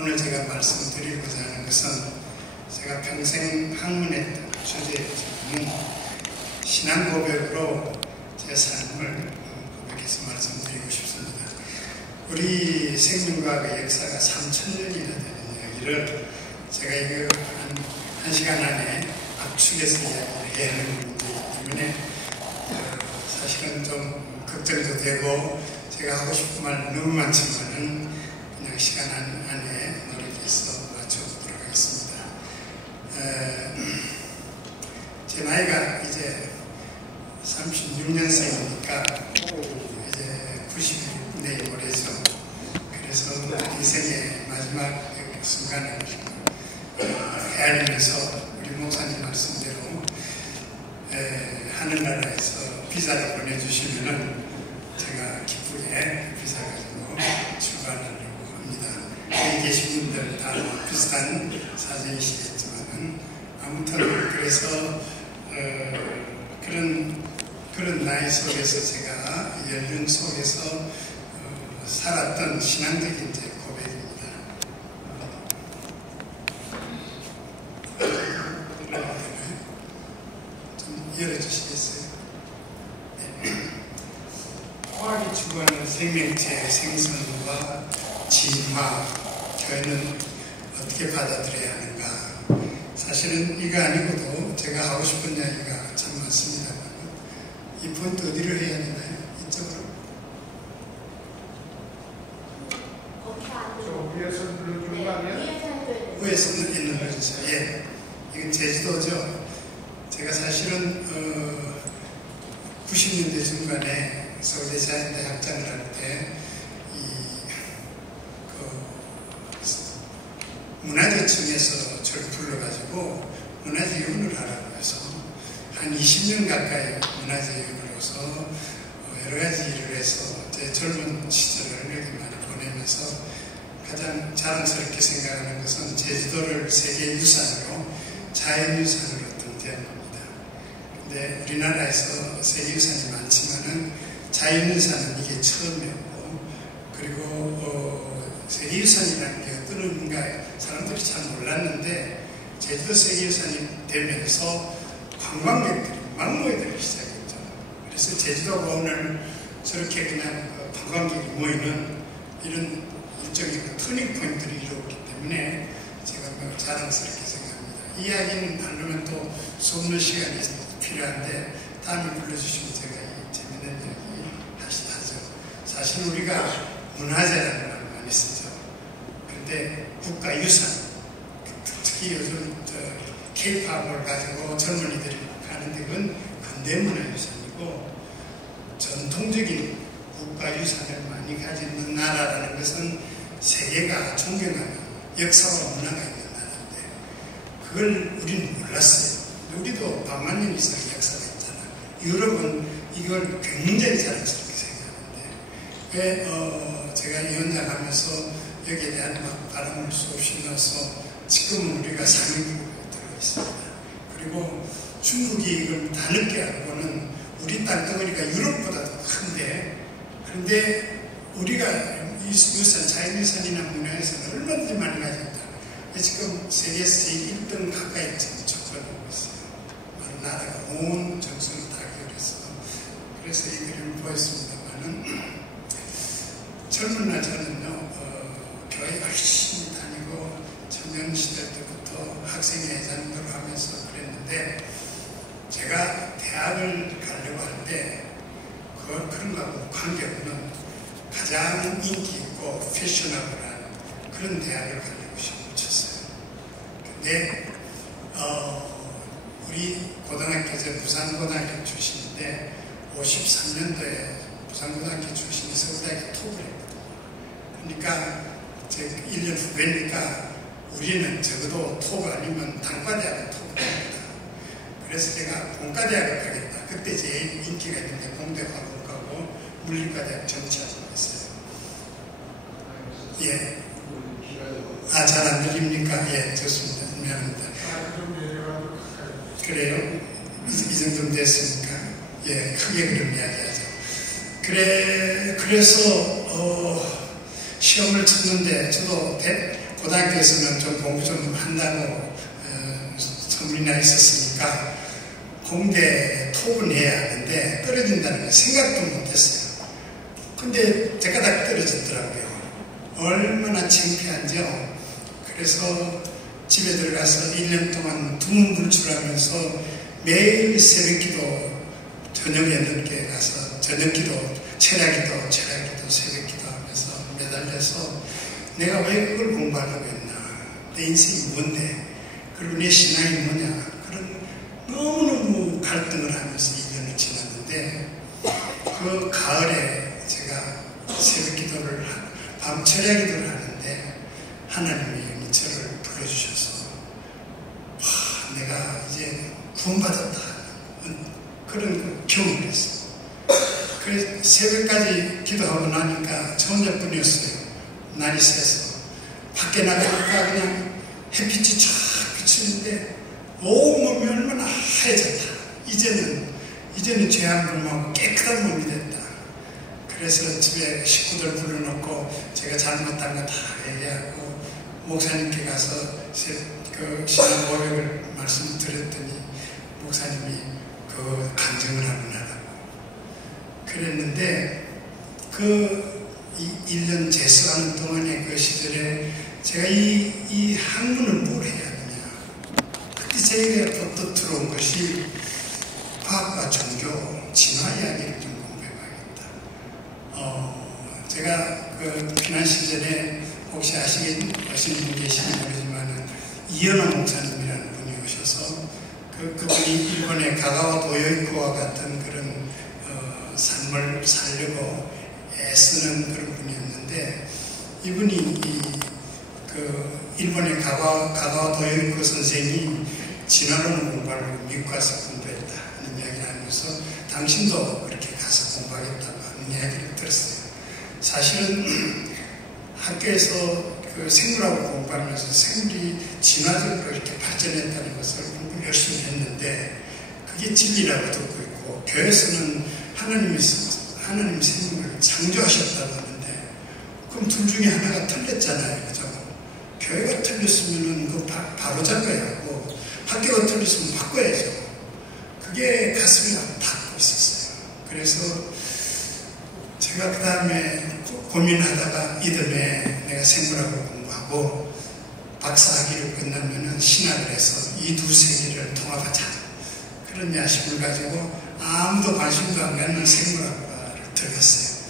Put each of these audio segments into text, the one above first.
오늘 제가 말씀드리고자 하는 것은 제가 평생 학문했던 주제는 신앙 고백으로 제 삶을 고백해서 말씀드리고 싶습니다. 우리 생명과학의 역사가 3000년이나 되는 이야기를 제가 이거 한 시간 안에 압축해서 이야기를 해야 하는 문제이기 때문에 사실은 좀 걱정도 되고 제가 하고 싶은 말 너무 많지만은 그냥 시간 안에 노력해서 맞춰보도록 하겠습니다. 제 나이가 이제 36년생이니까 이제 90대 올해죠. 그래서 인생의 마지막 순간을 헤아리면서 우리 목사님 말씀대로 하늘나라에서 비자를 보내주시면은 제가 기쁘게 비자 가지고 출발하려고 합니다. 여기 계신 분들 다 비슷한 사정이시겠지만은 아무튼 그래서 그런 나이 속에서 제가 연륜 속에서 살았던 신앙적인 제 고백입니다. 좀 열어주시겠어요? 네. 화학이 추구하는 생명체 생성과 진화, 교회는 어떻게 받아들여야 하는가? 사실은 이거 아니고도 제가 하고 싶은 이야기가 참 많습니다. 이 포인트 어디를 해야 되나요? 이쪽으로? 위에서 눌러주는 거 아니야? 위에서 눌러주세요. 예. 이건 제주도죠. 제가 사실은 90년대 중반에 서울대 자연대 학장을 할 때 문화재청에서 저를 불러가지고 문화재연구를 하라고 해서 한 20년 가까이 문화재연구로서 여러 가지 일을 해서 제 젊은 시절을 여기 많이 보내면서 가장 자랑스럽게 생각하는 것은 제주도를 세계유산으로 자연유산으로 등재한 겁니다. 근데 우리나라에서 세계유산이 많지만은 자연유산은 이게 처음이었고, 그리고 세계유산이라는 게 어떤 의미인가 사람들이 잘 몰랐는데 제주도 세계유산이 되면서 관광객들이 막 모여들기 시작했죠. 그래서 제주도가 오늘 저렇게 그냥 관광객이 모이는 이런 일종의 터닝 포인트를 이루었기 때문에 제가 자랑스럽게 생각합니다. 이 이야기는 하려면 또 수없는 시간이 필요한데 다음에 불러주시면 제가 이 재밌는 이야기 하죠. 사실 우리가 문화재라는 말 많이 쓰죠. 그런데 국가유산, 특히 요즘 K-팝을 가지고 젊은이들이 가는데 그건 근대문화유산이고 전통적인 국가유산을 많이 가진 나라라는 것은 세계가 존경하는 역사와 문화가 있는 나라인데 그걸 우리는 몰랐어요. 우리도 100만 년 이상 역사가 있잖아. 유럽은 이걸 굉장히 자랑스럽게 생각하는데 왜 제가 이 현장 하면서 여기에 대한 막 바람을 수없이 넣어서 지금은 우리가 상위국에 들어있습니다. 그리고 중국이 이걸 다 늦게 알고는 우리 땅덩어리가 유럽보다도 큰데 그런데 우리가 이 유산, 자연유산이나 문화유산을 얼마든지 많이 가졌다. 지금 세계에서 제1등 가까이 지금 접근하고 있어요. 나라가 온 정성을 다 기울여서. 그래서 이 그림을 보였습니다만은 젊은 날 저는요, 교회 열심히 다니고 청년시대 때부터 학생회장으로 하면서 그랬는데 제가 대학을 가려고 할 때 그런 거하고 관계없는 가장 인기 있고 패셔너블한 그런 대학을 가려고 시험을 쳤어요. 근데 우리 고등학교, 제 부산고등학교 출신인데 53년도에 부산고등학교 출신이 서울대학교 톱을 했거든요. 그러니까 제 1년 후배니까 우리는 적어도 톱 아니면 단과대학은 톱을 합니다. 그래서 제가 공과대학을 가겠다. 그때 제일 인기가 있는데 공대화공과고 물리과대학 정치학을 했어요. 예. 아, 잘 안 들립니까? 예, 좋습니다. 미안합니다. 그래요? 이 정도면 됐으니까. 예, 크게 그런 이야기하죠. 그래서 시험을 쳤는데 저도 고등학교에서는 좀 공부 좀 한다고 소문이 나 있었으니까 공대 톱은 해야 하는데 떨어진다는 걸 생각도 못했어요. 근데 제가 다 떨어졌더라고요. 얼마나 창피한지요. 그래서 집에 들어가서 1년 동안 두문불출하면서 매일 새벽기도 저녁에 늦게 가서 저녁기도, 철야기도, 새벽기도 하면서 매달려서 내가 왜 그걸 공부하려고 했나, 내 인생이 뭔데, 그리고 내 신앙이 뭐냐, 그런 너무너무 갈등을 하면서 2년을 지났는데, 그 가을에 제가 새벽기도를 밤 철야기도를 하는데 하나님이 저를 불러주셔서 내가 이제 구원받았다 그런 경험을 했어요. 그래서 새벽까지 기도하고 나니까 저 혼자뿐이었어요. 날이 새서 밖에 나가니까 그냥 햇빛이 쫙 비치는데 온몸이 얼마나 하얘졌다. 이제는 죄 안 불망하고 깨끗한 몸이 됐다. 그래서 집에 식구들 불러놓고 제가 잘못한 거 다 얘기하고 목사님께 가서 그 신앙 고백을 말씀드렸더니 목사님이 그 간증을 한번 하라고 그랬는데, 그 1년 재수하는 동안의 그 시절에 제가 이 학문을 뭘 해야 하느냐, 그때 제가 또 들어온 것이 과학과 종교, 진화 이야기를 좀 제가 그 피난 시절에 혹시 아시는 분 계시는지 모르지만 이현호 목사님이라는 분이 오셔서 그분이 일본의 가가와 도요이코와 같은 그런 삶을 살려고 애쓰는 그런 분이었는데, 이분이 그 일본의 가가와 도요이코 선생이 진화론을 공부하려고 미국 가서 공부했다 하는 이야기를 하면서 당신도 그렇게 가서 공부하겠다고 하는 이야기를 들었어요. 사실은 학교에서 그 생물학을 공부하면서 생물이 진화적으로 이렇게 발전했다는 것을 공부를 열심히 했는데 그게 진리라고 듣고 있고, 교회에서는 하나님이 생물을 창조하셨다고 하는데 그럼 둘 중에 하나가 틀렸잖아요. 그죠? 교회가 틀렸으면 그거 바로 잡아야 하고 학교가 틀렸으면 바꿔야죠. 그게 가슴이 아프고 있었어요. 그래서 제가 그 다음에 고민하다가 이듬해 내가 생물학을 공부하고 박사학위를 끝나면은 신학을 해서 이 두 세계를 통합하자, 그런 야심을 가지고 아무도 관심도 안 갖는 생물학과를 들어갔어요.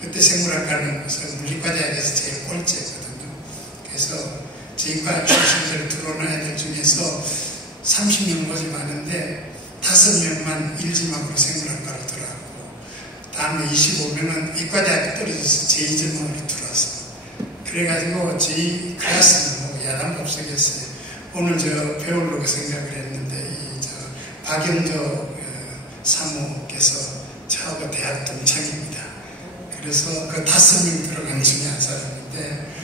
그때 생물학과는 물리과대학에서 제일 꼴찌였거든요. 그래서 저희과 출신들 들어오는 애들 중에서 30명 모집하는데 5명만 1지망으로 생물학과로 들어갔고, 다음에 25명은 이과대학에 떨어져서 제2전공으로 들어왔어요. 그래가지고 저희 클래스는 뭐 야단법석이었어요. 오늘 저 배우려고 생각을 했는데 박영조 사모께서 저하고 대학 동창입니다. 그래서 그 5명 들어간 중에 한 사람인데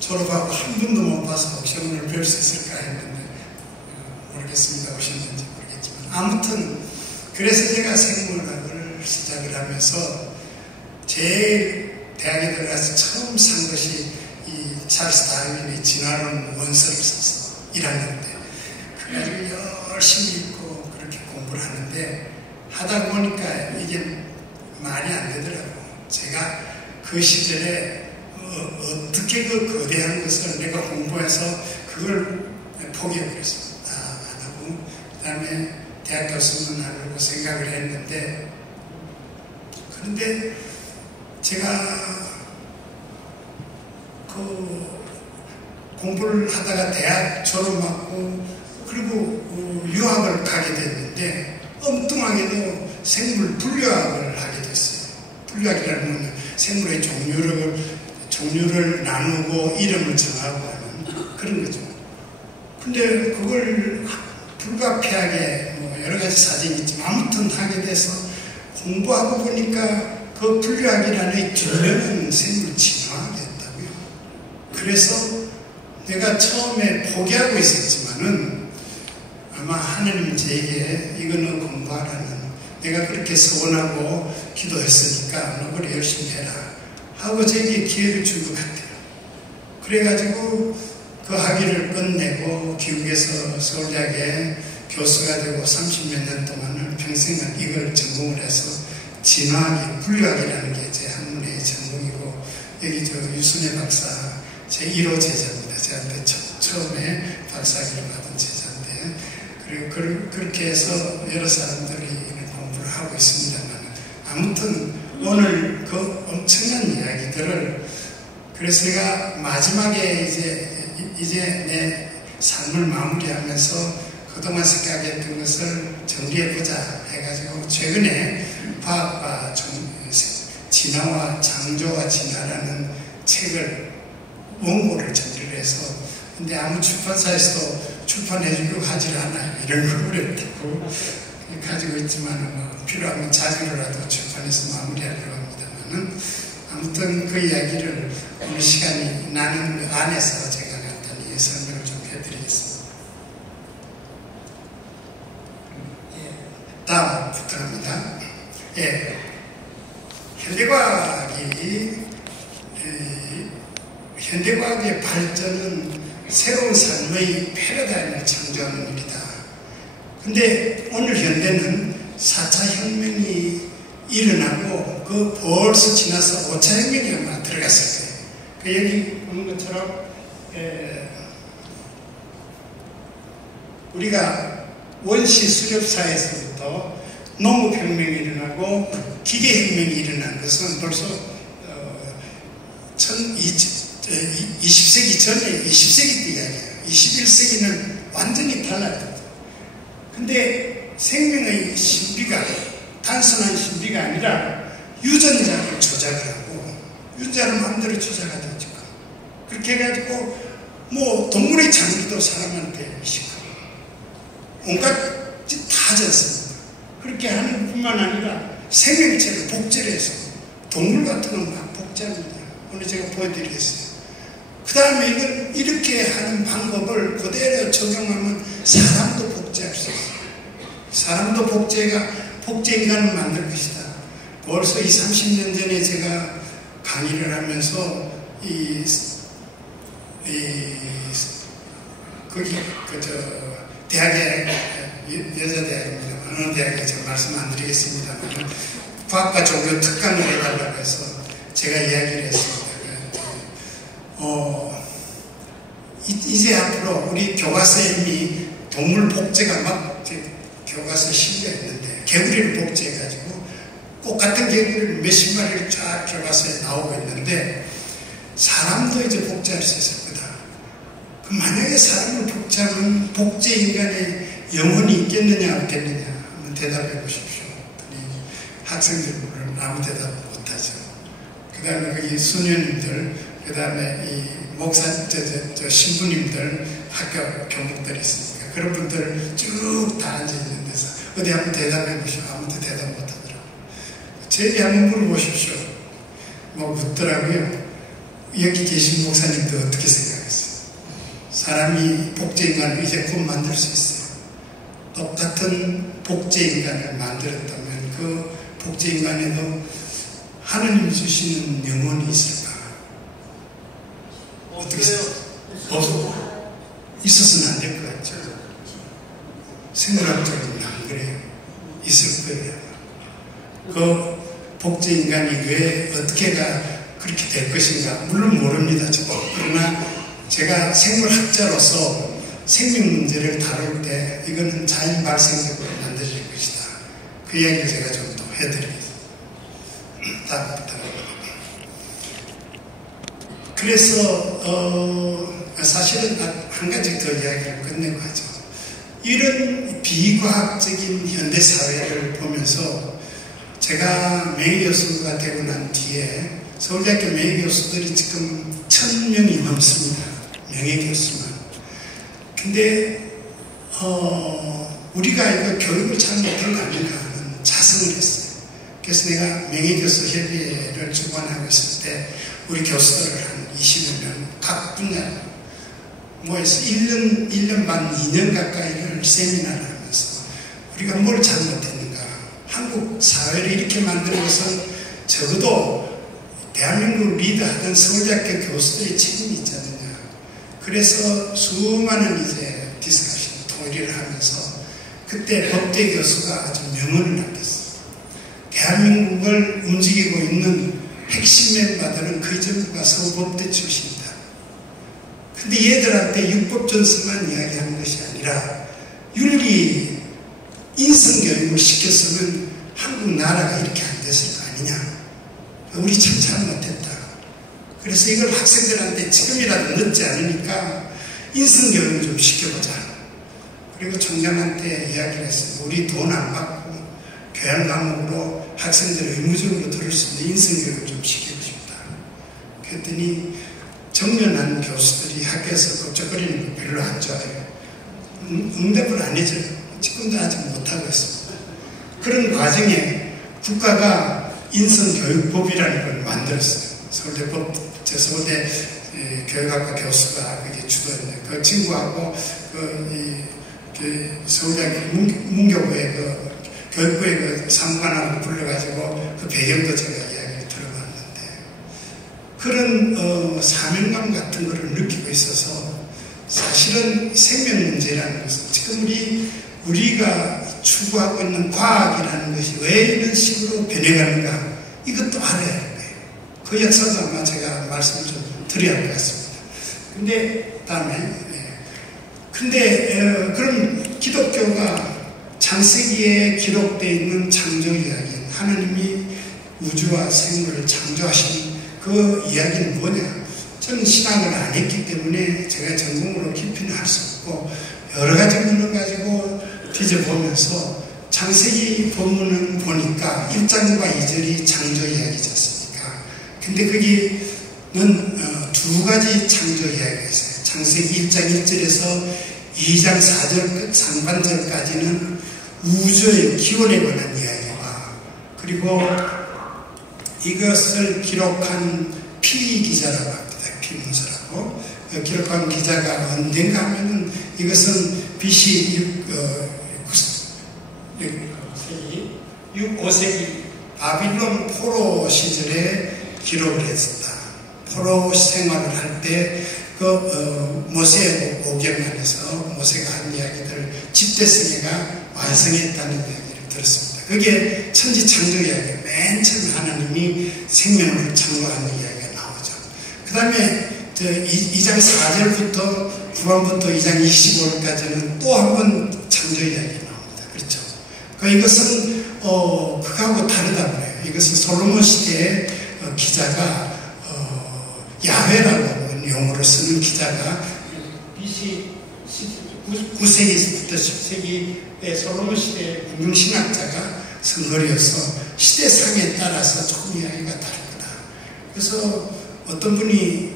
졸업하고 한 번도 못 봐서 혹시 오늘 뵐 수 있을까 했는데 모르겠습니다. 오셨는지 모르겠지만 아무튼 그래서 제가 생물학을 시작을 하면서 제일 대학에 들어가서 처음 산 것이 이 찰스 다윈의 진화론 원서를 써서 1학년 때 그래가지고 열심히 읽고 그렇게 공부를 하는데 하다 보니까 이게 말이 안 되더라고요. 제가 그 시절에 어떻게 그 거대한 것을 내가 공부해서 그걸 포기해버렸습니다. 안 하고 그 다음에 대학 교수는 하려고 생각을 했는데, 그런데 제가 그 공부를 하다가 대학 졸업하고 그리고 유학을 가게 됐는데 엉뚱하게도 생물 분류학을 하게 됐어요. 분류학이라는 건 생물의 종류를 나누고 이름을 정하고 하는 그런 거죠. 근데 그걸 불가피하게 뭐 여러 가지 사정이 있지만 아무튼 하게 돼서 공부하고 보니까 그 분류학이라는 뒷면은 생물 진화학이었다고요. 그래서 내가 처음에 포기하고 있었지만은 아마 하나님 제게 이거는 공부하라는, 내가 그렇게 서원하고 기도했으니까 너 그래 열심히 해라 하고 제게 기회를 준 것 같아요. 그래가지고 그 학위를 끝내고 기국에서 서울대학에 교수가 되고 30몇 년 동안은 평생을 이걸 전공을 해서 진화학이, 분류학이라는 게 제 학문의 전공이고, 여기 저 유순혜 박사 제 1호 제자입니다. 저한테 처음에 박사학위를 받은 제자인데, 그리고 그렇게 해서 여러 사람들이 공부를 하고 있습니다만, 아무튼 오늘 그 엄청난 이야기들을, 그래서 제가 마지막에 이제 내 삶을 마무리하면서 그동안 생각했던 것을 정리해보자 해가지고 최근에 과학과 진화와 창조와 진화라는 책을 원고를 정리를 해서, 근데 아무 출판사에서도 출판해주려고 하질 않아요. 이런 걸 그랬다고 가지고 있지만 뭐 필요하면 자료라도 출판해서 마무리하려고 합니다만은, 아무튼 그 이야기를 오늘 시간이 나는 그 안에서 제가 간단히 설명을 좀 해드리겠습니다. 다음 부탁합니다. 예, 현대과학의 발전은 새로운 삶의 패러다임을 창조하는 일이다. 근데 오늘 현대는 4차 혁명이 일어나고 그 벌써 지나서 5차 혁명이 아마 들어갔을 거예요. 그 여기 보는 것처럼 우리가 원시 수렵사에서부터 농업혁명이 일어나고 기계혁명이 일어난 것은 벌써 20세기 전에 20세기 때 이야기예요. 21세기는 완전히 달라졌다. 근데 생명의 신비가 단순한 신비가 아니라 유전자를 조작을 하고, 유전자를 마음대로 조작하죠. 그렇게 해가지고 뭐 동물의 장기도 사람한테 시고 온갖 짓 다 하지 않습니다. 그렇게 하는 뿐만 아니라 생명체를 복제를 해서 동물 같은 건 막 복제합니다. 오늘 제가 보여드리겠어요. 그 다음에 이걸 이렇게 하는 방법을 그대로 적용하면 사람도 복제할 수 있어요. 사람도 복제 인간을 만들 것이다. 벌써 30년 전에 제가 강의를 하면서 대학에, 여자대학입니다. 어느 대학에 제가 말씀 안 드리겠습니다만, 과학과 종교 특강을 해달라고 해서 제가 이야기를 했습니다. 이제 앞으로 우리 교과서에 이미 동물 복제가 막 교과서에 실려 있는데, 개구리를 복제해가지고 꼭 같은 개구리를 몇십 마리를 쫙 교과서에 나오고 있는데, 사람도 이제 복제할 수 있을 거다. 그 만약에 사람을 복제하면 복제 인간의 영혼이 있겠느냐 없겠느냐 한번 대답해 보십시오. 학생들은 아무 대답 못하죠. 그 다음에 거기 수녀님들, 그 다음에 이 목사, 신부님들, 학교 교목들이 있으니까 그런 분들 쭉 다 앉아있는 데서 어디 한번 대답해 보시오. 아무도 대답 못하더라고요. 저에게 한번 물어보십시오. 뭐 묻더라고요. 여기 계신 목사님도 어떻게 생각하세요? 사람이 복제인간을 이제 곧 만들 수 있어요. 똑같은 복제인간을 만들었다면 그 복제인간에도 하느님 주시는 영혼이 있을까? 어떻게 생각하세요? 있었으면 안 될 것 같죠? 생물학적으로는 안 그래요. 있을 거예요. 그 복제인간이 왜 어떻게가 그렇게 될 것인가? 물론 모릅니다. 그러나 제가 생물학자로서 생명 문제를 다룰 때 이거는 자연 발생적으로 만들어질 것이다. 그 이야기를 제가 좀 더 해드리겠습니다. 다음부터. 그래서 사실은 한 가지 더 이야기를 끝내고 하죠. 이런 비과학적인 현대사회를 보면서 제가 명예교수가 되고 난 뒤에 서울대학교 명예교수들이 지금 1000명이 넘습니다. 명예교수만. 근데 우리가 이거 교육을 잘 못한 거 아닌가 하는 자성을 했어요. 그래서 내가 명예교수 협의회를 주관하고 있을 때 우리 교수들을 한 20여 명 각 분야 모여서 1년 반, 2년 가까이를 세미나를 하면서 우리가 뭘 잘못했는가, 한국 사회를 이렇게 만드는 것은 적어도 대한민국을 리드하던 서울대학교 교수들의 책임이 있지 않느냐. 그래서 수많은 이제 디스커션, 토의를 하면서 그때 법대 교수가 아주 명언을 남겼어요. 대한민국을 움직이고 있는 핵심 멤버들은 거의 전부가 서울법대 출신이다. 근데 얘들한테 율법전서만 이야기하는 것이 아니라 윤리, 인성교육을 시켰으면 한국 나라가 이렇게 안 됐을 거 아니냐. 우리 참 잘못했다. 그래서 이걸 학생들한테 지금이라도 늦지 않으니까 인성교육을 좀 시켜보자. 그리고 총장한테 이야기를 했어요. 우리 돈 안 받고 교양 과목으로 학생들을 의무적으로 들을 수 있는 인성교육을 좀 시키고 싶다. 그랬더니 정년한 교수들이 학교에서 걱정거리는 거 별로 안 좋아해요. 응답을 안 해줘요. 지금도 아직 못하고 있습니다. 그런 과정에 국가가 인성교육법이라는 걸 만들었어요. 서울대 교육학과 교수가 그게 주도했는데 그 친구하고 서울대 문교부의 교육부의 상관하고 불러가지고 그 배경도 제가 이야기를 들어봤는데 그런 사명감 같은 거를 느끼고 있어서 사실은 생명 문제라는 것은 지금 우리가 추구하고 있는 과학이라는 것이 왜 이런 식으로 변해가는가 이것도 알아야 할 거예요. 그 역사도 아마 제가 말씀을 좀 드려야 할 것 같습니다. 그럼 기독교가 창세기에 기록되어 있는 창조 이야기, 하나님이 우주와 생물을 창조하신 그 이야기는 뭐냐? 저는 신학을 안 했기 때문에 제가 전공으로 깊이는 할 수 없고 여러 가지 문을 가지고 뒤져보면서 창세기 본문을 보니까 1장과 2절이 창조 이야기지 않습니까? 근데 거기는 두 가지 창조 이야기가 있어요. 창세기 1장 1절에서 2장 4절 상반절까지는 우주의 기원에 관한 이야기와 그리고 이것을 기록한 피기자라고 합니다. 피문서라고 기록한 기자가 언젠가 하면은 이것은 BC 5세기 바빌론 포로 시절에 기록을 했었다. 포로 생활을 할 때 모세 오경 안에서 모세가 한 이야기들을 집대성애가 완성했다는 이야기를 들었습니다. 그게 천지창조 이야기예요. 맨 처음 하나님이 생명을 창조하는 이야기가 나오죠. 그 다음에 2장 4절부터 후반부터 2장 25절까지는 또 한 번 창조 이야기 나옵니다. 그렇죠? 이것은 그거하고 다르다고 해요. 이것은 솔로몬 시대의 기자가 야훼라고 하는 용어를 쓰는 기자가 BC 9세기부터 10세기의 솔로몬 시대의 문명신학자가 쓴 글이어서 시대상에 따라서 조금 이야기가 다릅니다. 그래서 어떤 분이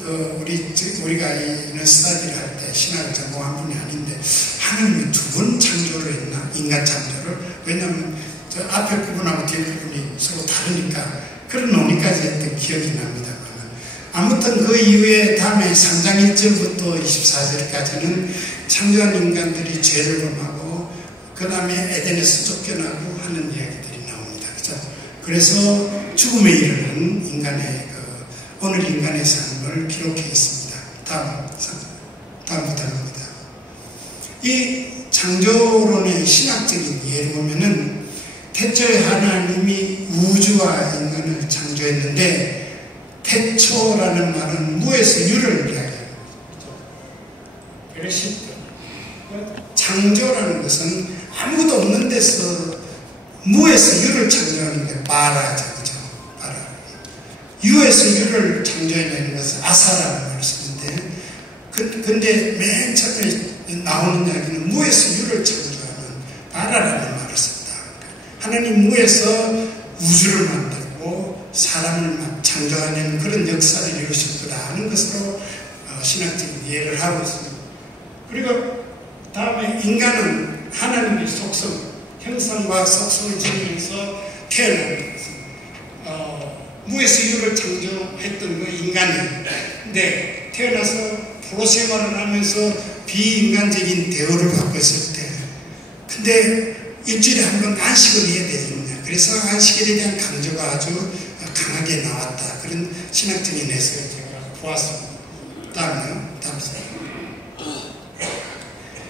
우리가 이런 스타디를 할 때 신학을 전공한 분이 아닌데 하나님이 두 번 창조를 했나? 인간 창조를. 왜냐하면 저 앞에 부분하고 뒤에 부분이 서로 다르니까 그런 논의까지 했던 기억이 납니다. 아무튼 그 이후에 다음에 3장 1절부터 24절까지는 창조한 인간들이 죄를 범하고 그 다음에 에덴에서 쫓겨나고 하는 이야기들이 나옵니다. 그죠? 그래서 죽음에 이르는 인간의 오늘 인간의 삶을 기록해 있습니다. 다음부터 합니다. 이 창조론의 신학적인 이해를 보면은 태초에 하나님이 우주와 인간을 창조했는데 태초라는 말은 무에서 유를 이야기해요. 그래서 창조라는 것은 아무것도 없는 데서 무에서 유를 창조하는 게 바라죠. 그죠? 바라. 유에서 유를 창조해내는 것은 아사라는 말을 쓰는데 근데 맨 처음에 나오는 이야기는 무에서 유를 창조하는 바라라는 말을 씁니다. 하나님 무에서 우주를 만들고 사람을 창조하는 그런 역사를 이루셨구나 하는 것으로 신학적인 이해를 하고 있습니다. 그리고 다음에 인간은 하나님의 속성, 형상과 속성을 지니면서 태어난 무에서 유를 창조했던 그 인간인데 태어나서 포로 생활을 하면서 비인간적인 대우를 받고 있을 때 근데 일주일에 한 번 안식을 해야 되거든요. 그래서 안식일에 대한 강조가 아주 강하게 나왔다. 그런 신학적인 해석을 제가 보았습니다. 다음이요. 다음 slag.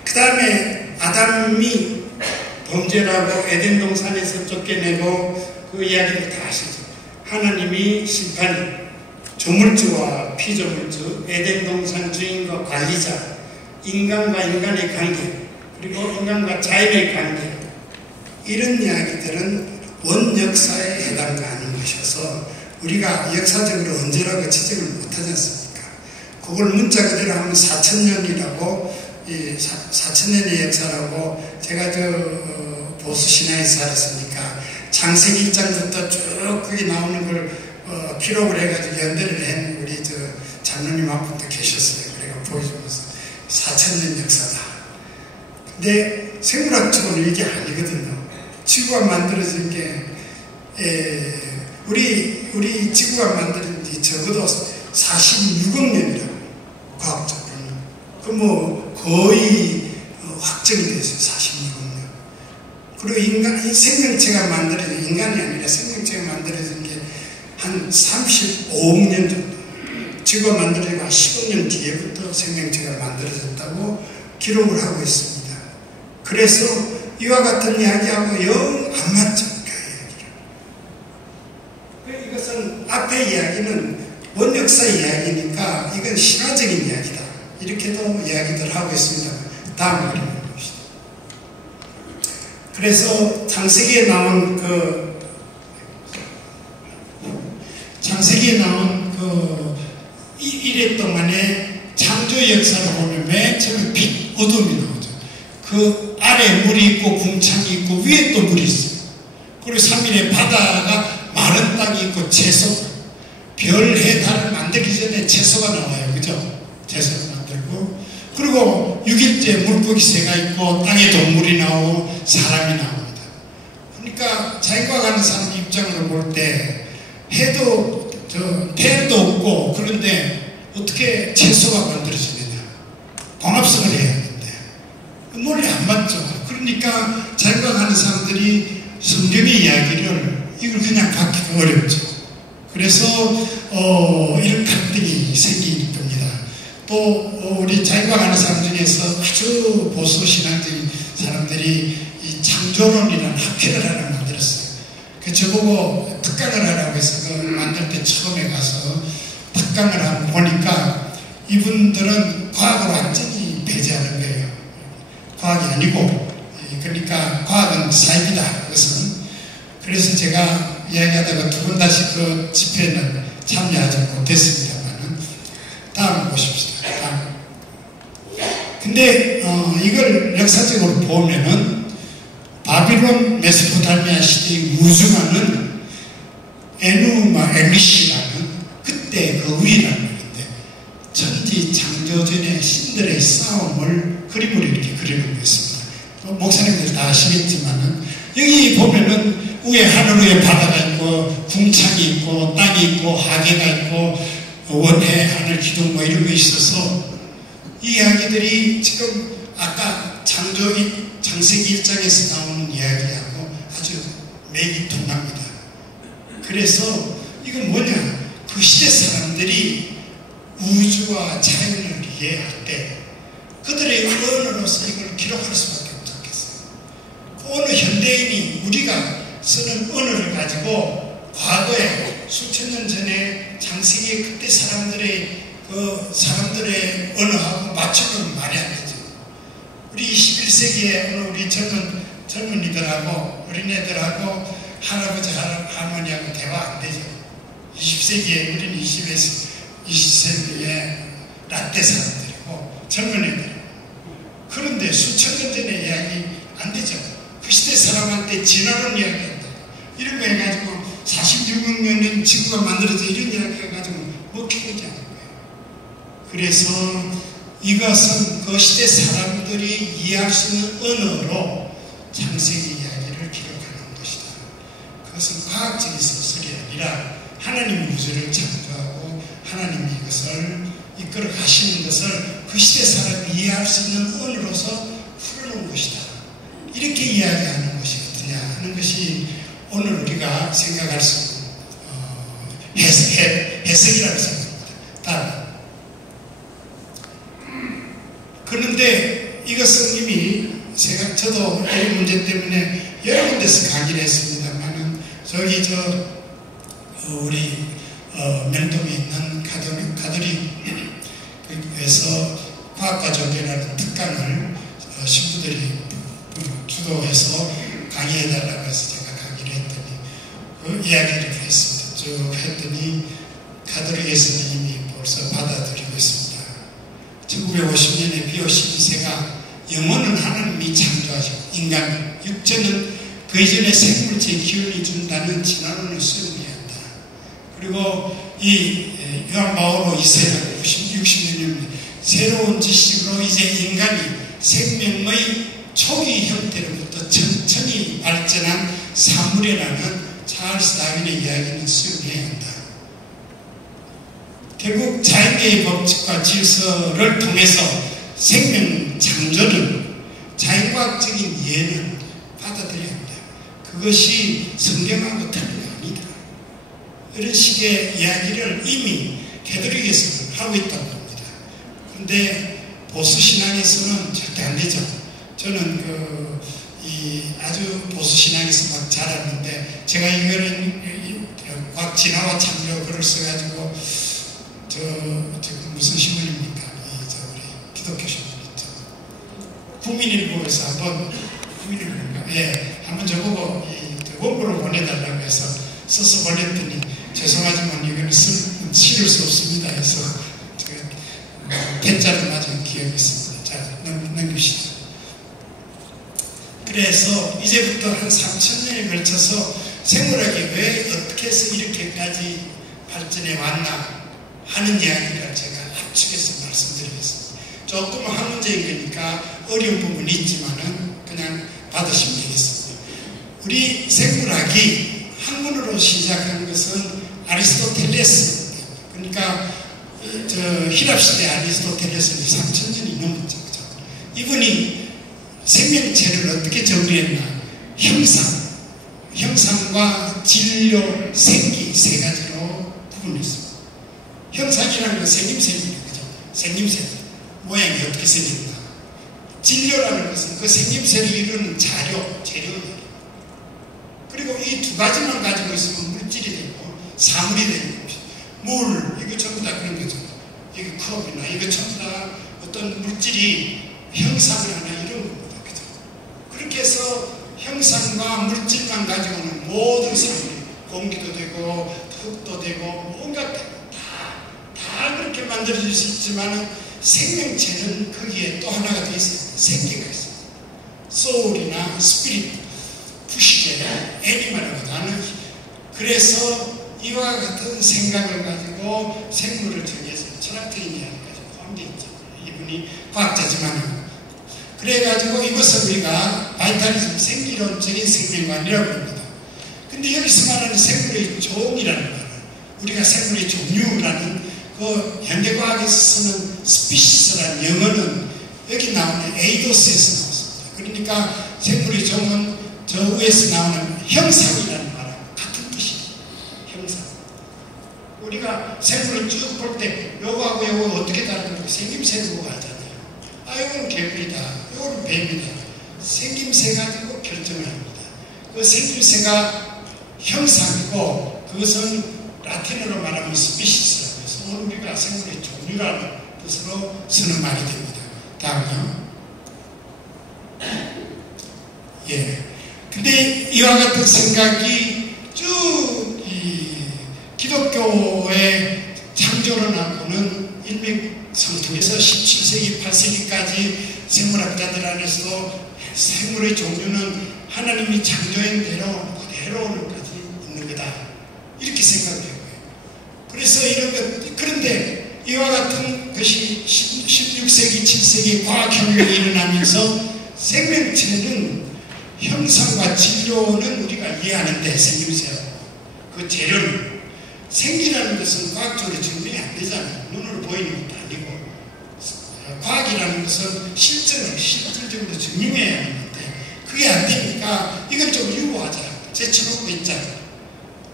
그 다음에 아담이 범죄라고 에덴 동산에서 쫓겨내고 그 이야기를 다 아시죠. 하나님이 심판이 조물주와 피조물주, 에덴 동산 주인과 관리자, 인간과 인간의 관계, 그리고 인간과 자연의 관계, 이런 이야기들은 원 역사에 해당하는 것이어서 우리가 역사적으로 언제라고 지적을 못하지 않습니까? 그걸 문자 그대로 하면 4,000년이라고, 4,000년의 역사라고, 제가 보수 신화에서 살았으니까 창세기 1장부터 쭉 거기 나오는 걸 기록을 해가지고 연대를 한 우리 장로님 한 분도 계셨어요. 그래가 보여주면서 4,000년 역사다. 근데 생물학적으로는 이게 아니거든요. 지구가 만들어진 게 우리 지구가 만들어진 지 적어도 46억 년이라고 과학적으로는. 그 뭐 거의 확정이 됐어요. 46억 년. 그리고 생명체가 만들어진, 인간이 아니라 생명체가 만들어진 게 한 35억 년 정도. 지구가 만들어지고 한 10억 년 뒤에부터 생명체가 만들어졌다고 기록을 하고 있습니다. 그래서 이와 같은 이야기하고 영 안 맞죠. 그 이야기를. 이것은 앞의 이야기는 원역사 이야기니까 이건 신화적인 이야기다. 이렇게도 이야기들 하고 있습니다. 다음 그림 봅시다. 그래서 창세기에 나온 이래 동안에 창조 역사를 보면 맨 처음에 빛, 어둠이 나오죠. 그 아래 물이 있고 궁창이 있고 위에 또 물이 있어요. 그리고 3일에 바다가 마른 땅이 있고 채소, 별, 해, 달을 만들기 전에 채소가 나와요. 그죠? 채소를 만들고, 그리고 6일째 물고기 새가 있고 땅에 동물이 나오고 사람이 나옵니다. 그러니까 자기가 가는 사람 입장으로 볼 때 해도 태양도 없고, 그런데 어떻게 채소가 만들어지느냐. 광합성을 해야 하는데 원리 안 맞죠. 그러니까 자기가 가는 사람들이 성경의 이야기를 이걸 그냥 받기가 어렵죠. 그래서 이런 갈등이 생기는 겁니다. 또 우리 자기가 가는 사람 중에서 아주 보수 신앙적인 사람들이 이 창조론이라는 학회를 하나 만들었어요. 그 저보고 특강을 하라고 해서 그 만들 때 처음에 가서 특강을 하고 보니까 이분들은 과학을 완전히 배제하는 거예요. 과학이 아니고, 그러니까 과학은 사입이다. 그것은. 그래서 제가 이야기하다가 두 번 다시 그 집회는 참여하지 못했습니다만, 다음 보십시다. 다음. 근데 이걸 역사적으로 보면은 바빌론 메소포타미아 시대의 무중하는 에누마 에미시라는 그때 그 위라는 건데, 천지 창조전의 신들의 싸움을 그림으로 이렇게 그려놓고 있습니다. 목사님들 다 아시겠지만은 여기 보면은 위에 하늘 위에 바다가 있고 궁창이 있고 땅이 있고 하계가 있고 원해 하늘 기둥 뭐 이런 거 있어서 이 이야기들이 지금 아까 창세기 1장에서 나오는 이야기하고 아주 맥이 통합니다. 그래서 이건 뭐냐, 그 시대 사람들이 우주와 자연을 이해할 때 그들의 언어로서 이걸 기록할 수밖에 없었겠어요. 그 어느 현대인이 우리가 쓰는 언어를 가지고 과거에 수천 년 전에 창세기 그때 사람들의 언어하고 맞추면 말이 안 되죠. 우리 21세기에 우리 젊은이들하고 어린애들하고 할아버지 할머니하고 대화 안 되죠. 20세기에 우리는 20세기에 라떼 사람들이고 젊은이들. 그런데 수천 년 전에 이야기 안 되죠. 그 시대 사람한테 진화론 이야기한다. 이런 거 해가지고 46억 년은 지구가 만들어져 이런 이야기 해가지고 먹히지 않는 거예요. 그래서 이것은 그 시대 사람들이 이해할 수 있는 언어로 창세기 이야기를 기록하는 것이다. 그것은 과학적인 소설이 아니라 하나님이 우주를 창조하고 하나님이 이것을 이끌어 가시는 것을 그 시대 사람이 이해할 수 있는 언어로서 풀어놓은 것이다. 이렇게 이야기하는 것이 어떠냐 하는 것이 오늘 우리가 생각할 수 있는 해석이라고 생각합니다. 다음. 그런데 이것은 이미 저도 이 문제 때문에 여러 군데서 강의를 했습니다만은 저기 우리 멜동에 있는 가톨릭에서 과학과 종교라는 특강을 신부들이 주도해서 강의해달라고 해서 제가 강의를 했더니 그 이야기를 했습니다. 쭉 했더니 가톨릭에서는 이미 벌써 받아들이고 있습니다. 1950년에 비오신세가 영혼은 하나님이 창조하시고 인간, 육체는 그 이전에 생물체의 기운이 준다는 진화론을 수용해야 한다. 그리고 이 요한 바오로 2세가 60년입니다. 새로운 지식으로 이제 인간이 생명의 초기 형태로부터 천천히 발전한 사물이라는 찰스 다윈의 이야기는 수용해야 한다. 결국 자연계의 법칙과 질서를 통해서 생명 창조는 자연과학적인 이해는 받아들여야 합니다. 그것이 성경하고 틀린 게 아니다. 이런 식의 이야기를 이미 가톨릭에서는 하고 있다고 합니다. 그런데 보수신앙에서는 절대 안 되죠. 저는 아주 보수신앙에서 막 자랐는데 제가 이거는 진화와 참여 글을 써가지고 무슨 신문입니까? 우리 기독교 신문 있죠. 국민일보에서 한번 저보고 원고를 보내달라고 해서 써서 보냈더니 죄송하지만 이거는 실을 수 없습니다 해서 대자를 맞은 기억이 있습니다. 자, 넘기시죠. 그래서 이제부터 한 3000년에 걸쳐서 생물학이 왜 어떻게 해서 이렇게까지 발전해 왔나 하는 이야기를 제가 압축해서 말씀드리겠습니다. 조금 학문적인 거니까 어려운 부분이 있지만은 그냥 받으시면 되겠습니다. 우리 생물학이 학문으로 시작한 것은 아리스토텔레스, 그러니까 히랍시대 아리스토텔레스는 3000년이 넘었죠. 그죠? 이분이 생명체를 어떻게 정리했나? 형상과 진료, 생기 세 가지로 구분했습니다. 형상이라는 건 생김새입니다. 그죠? 생김새. 모양이 어떻게 생겼나. 진료라는 것은 그 생김새를 이루는 재료예요. 그리고 이 두 가지만 가지고 있으면 물질이 되고 사물이 되는 것이죠. 물, 이거 전부 다 그런 거죠. 이거 컵이나 이거 전부 다 어떤 물질이 형상을 하나 이룬 겁니다. 그죠? 그렇게 해서 형상과 물질만 가지고는 모든 사물이 공기도 되고 흙도 되고 온갖 다 그렇게 만들어질 수 있지만 생명체는 거기에 또 하나가 더 있어요. 생기가 있어요. 소울이나 스피릿, 부시게, 애니멀이라고 하는. 그래서 이와 같은 생각을 가지고 생물을 정해서 철학적인 이야기까지 포함되어 있죠. 이분이 과학자지만 그래가지고 이것을 우리가 바이탈리즘, 생기론적인 생명관이라고 합니다. 근데 여기서 말하는 생물의 종이라는 말은 우리가 생물의 종류라는 그 현대과학에서 쓰는 스피시스라는 영어는 여기 나오는 에이도스에서 나왔습니다. 그러니까 생물의 종은 저 위에서 나오는 형상이라는 말하고 같은 뜻이에요. 형상. 우리가 생물을 쭉 볼 때 요거하고 요거 어떻게 다른가 생김새를 보고 하잖아요. 요거는 개구리다, 요거는 뱀이다. 생김새 가지고 결정을 합니다. 그 생김새가 형상이고 그것은 라틴어로 말하면 스피시스라고 해서 우리가 생물의 종류라는 뜻으로 쓰는 말이 됩니다. 다음요. 근데 이와 같은 생각이 쭉 기독교의 창조론하고는 일맥상통해서 17세기, 8세기까지 생물학자들 안에서도 생물의 종류는 하나님이 창조한 대로 그대로까지 있는 거다. 이렇게 생각해요. 그래서 그런데 이와 같은 것이 16세기, 7세기 과학혁명이 일어나면서 생명체는 형상과 진료는 우리가 이해하는데 생김새하고 그 재료는 생기라는 것은 과학적으로 증명이 안 되잖아요. 눈으로 보이는 것도 아니고 과학이라는 것은 실질적으로 증명해야 하는데 그게 안 되니까 이건 좀 유보하자. 제쳐놓고 있잖아요.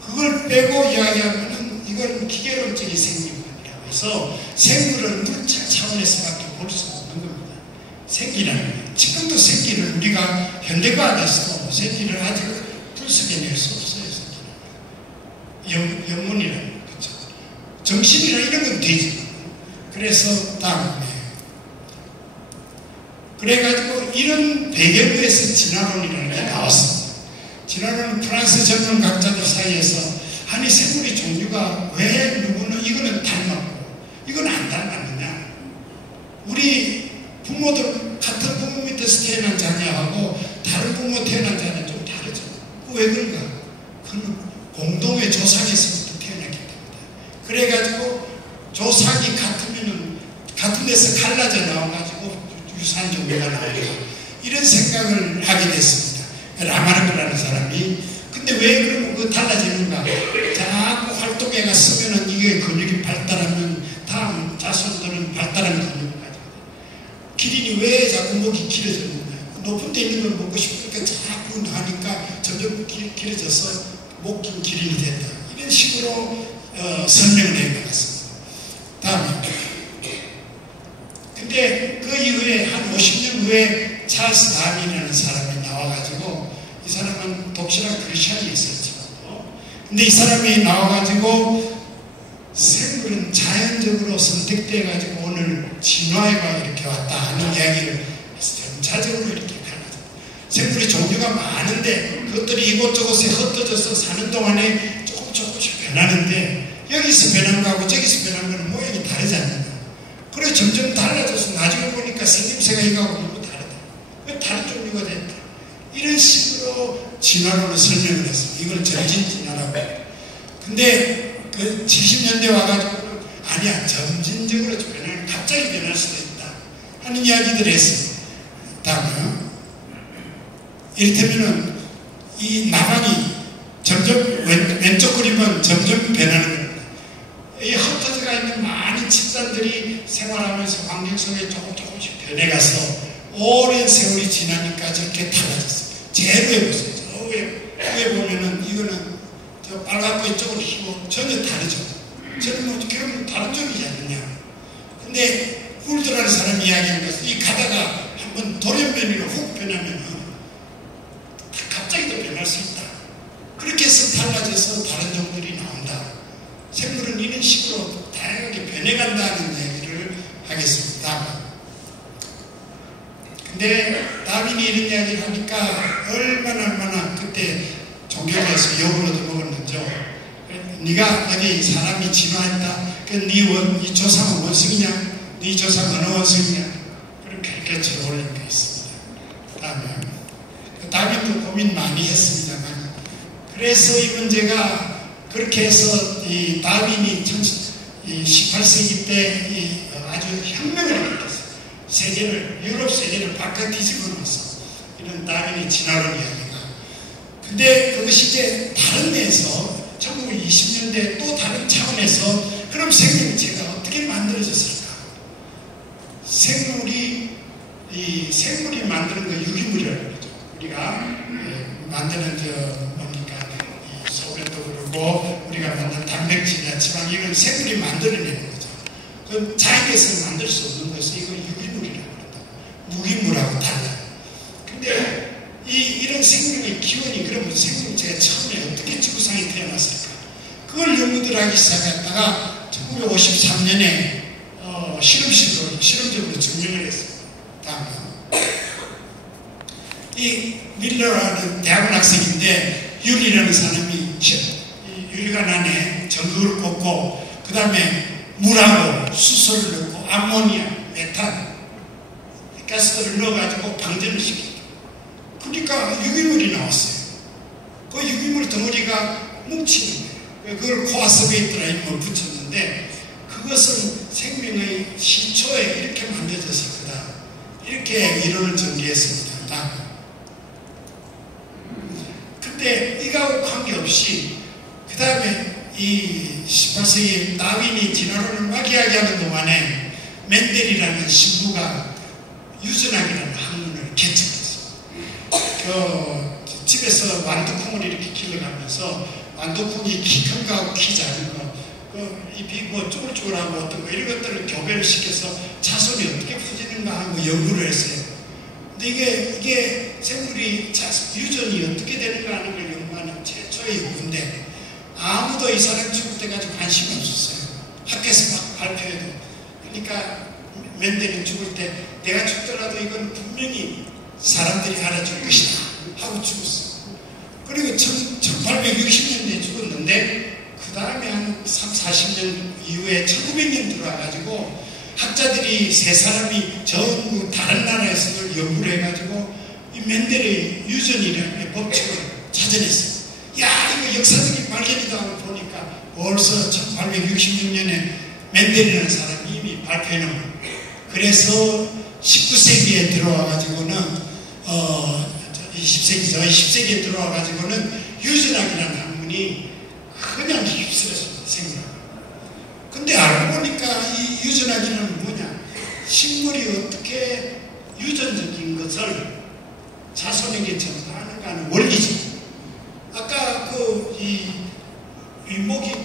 그걸 빼고 이야기하면은 이건 기계론적인 생명관이라고 해서 생물을 물질 차원에서밖에 볼 수 없는 겁니다. 생기라는 거예요. 지금도 생기를 우리가 현대과학에서 생기를 아직 분석해낼 수 없어요. 영문이라는 거죠. 정신이나 이런 건 되지. 그래서 다음에 그래가지고 이런 배경에서 진화론이라는 게 나왔습니다. 진화론은 프랑스 전문학자들 사이에서 아니 생물의 종류가 왜 누구는 이거는 닮았고 이건 안 닮았느냐. 우리 부모들 같은 부모 밑에서 태어난 자녀하고 다른 부모 태어난 자녀는 좀 다르죠. 왜 그런가? 그건 공동의 조상에서부터 태어났기 때문에. 그래가지고 조상이 같으면은 같은 데서 갈라져 나와가지고 유사한 종류가 나오고 이런 생각을 하게 됐습니다. 라마르크라는 사람이. 근데 왜 그러면 그 달라지는가? 자꾸 활동해가 쓰면은 이게 근육이 발달하면 다음 자손들은 발달한 근육을 가지고 기린이 왜 자꾸 목이 길어졌느냐? 높은 데 있는 걸 먹고 싶으니까 자꾸 나니까 점점 길어져서 목 긴 기린이 된다. 이런 식으로 설명을 해나갔습니다. 다음에 근데 그 이후에 한 50년 후에 찰스 다윈이라는 사람이 나와가지고 이 사람은 독실한 크리스천이 있었죠. 근데 이 사람이 나와가지고 생물은 자연적으로 선택돼가지고 오늘 진화가 이렇게 왔다 하는 이야기를 점차적으로 이렇게 가르쳐. 생물의 종류가 많은데 그것들이 이곳저곳에 흩어져서 사는 동안에 조금씩 변하는데 여기서 변한 거하고 저기서 변한 거는 모양이 다르지 않느냐. 그래 점점 달라져서 나중에 보니까 생김새가 이거하고 너무 다르다. 왜 다른 종류가 됐다. 이런 식으로 진화론을 설명을 했습니다. 이걸 점진진화라고 해요. 근데 그 70년대 와가지고는 아니야 점진적으로 변하는 갑자기 변할 수도 있다 하는 이야기들을 했습니다. 다음에 이를테면은 이 나방이 점점 왼쪽 그림은 점점 변하는 겁니다. 이 흩어져가 있는 많은 집단들이 생활하면서 환경 속에 조금씩 변해가서 오랜 세월이 지나니까 저렇게 달라졌어요. 제일 위에 보세요. 저 위에 보면은 이거는 저 빨갛고 이쪽은 희고 전혀 다르죠. 저는 뭐 결국은 다른 쪽이지 않느냐. 근데 훌드라는 사람이 이야기한 것은 이 가다가 한번 돌연변이로 훅 변하면은 갑자기 또 변할 수 있다. 그렇게 해서 달라져서 다른 종들이 나온다. 생물은 이런 식으로 다양하게 변해간다는 얘기를 하겠습니다. 근데 다윈이 이런 이야기를 하니까 얼마나 그때 존경해서 욕을 얻어먹었는죠. 네가 여기 사람이 진화했다. 네 조상은 원숭이냐? 네 조상 어느 원숭이냐? 그렇게 캐치를 올린 게 있습니다. 다윈도 고민 많이 했습니다만 그래서 이 문제가 그렇게 해서 이 다윈이 18세기 때 아주 혁명을 일으켰어요. 세계를 유럽 세계를 바깥 뒤집어 놓았어. 이런 다윈의 진화론 이야기가. 근데 그것이 이제 다른 데에서 1920년대 또 다른 차원에서 그럼 생명체가 어떻게 만들어졌을까? 생물이 만드는 거 유기물이라고 그러죠. 우리가 만드는 뭡니까? 소변도 그러고 우리가 만든 단백질이나 지방 이건 생물이 만들어내는 거죠. 그건 자연에서 만들 수 없는 것을 이걸 유기물이라고 그런다. 무기물하고 달라요. 근데 이런 생명의 기원이 그러면 생명체가 처음에 어떻게 지구상에 태어났을까? 그걸 연구들 하기 시작했다가 1953년에 실험적으로 증명을 했습니다. 이 밀러라는 대학원 학생인데 유리라는 사람이 유리관 안에 전극을 꽂고 그 다음에 물하고 수소를 넣고 암모니아, 메탄 가스들을 넣어가지고 방전을 시켰다. 그러니까 유기물이 나왔어요. 그 유기물 덩어리가 뭉치는 거예요. 그걸 코아스베이트라는 걸 붙였는데 그것은 생명의 시초에 이렇게 만들어졌을 거다. 이렇게 이론을 전개했습니다. 근데 이거하고 관계없이 그 다음에 이 18세기 다윈이 진화론을 막 이야기하는 동안에 멘델이라는 신부가 유전학이라는 학문을 개척했어요. 집에서 완두콩을 이렇게 길러가면서 완두콩이 키 큰 거하고 키 작은 거, 잎이 뭐 쭈글쭈글하고 어떤 거 이런 것들을 교배를 시켜서 자손이 어떻게 퍼지는가 하고 연구를 했어요. 근데 이게 생물이 유전이 어떻게 되는가 하는 걸 연구하는 최초의 연구인데 아무도 이 사람 죽을 때까지 관심이 없었어요. 학교에서 막 발표해도. 그러니까 멘델은 죽을 때 내가 죽더라도 이건 분명히 사람들이 알아줄 것이다 하고 죽었어요. 그리고 1860년대에 죽었는데 그 다음에 한 40년 이후에 1900년 들어와가지고 학자들이 세 사람이 전부 다른 나라에서 연구를 해가지고 이 멘델의 유전이라는 법칙을 찾아냈어요. 야, 이거 역사적인 발견이다 하고 보니까 벌써 1866년에 멘델이라는 사람이 이미 발표해놓은 거예요. 그래서 19세기에 들어와가지고는 20세기에 들어와가지고는 유전학이라는 학문이 그냥 휩쓸었습니다. 생물학. 근데 알고 보니까 이 유전학이란 뭐냐? 식물이 어떻게 유전적인 것을 자손에게 전파하는가 하는 원리죠. 아까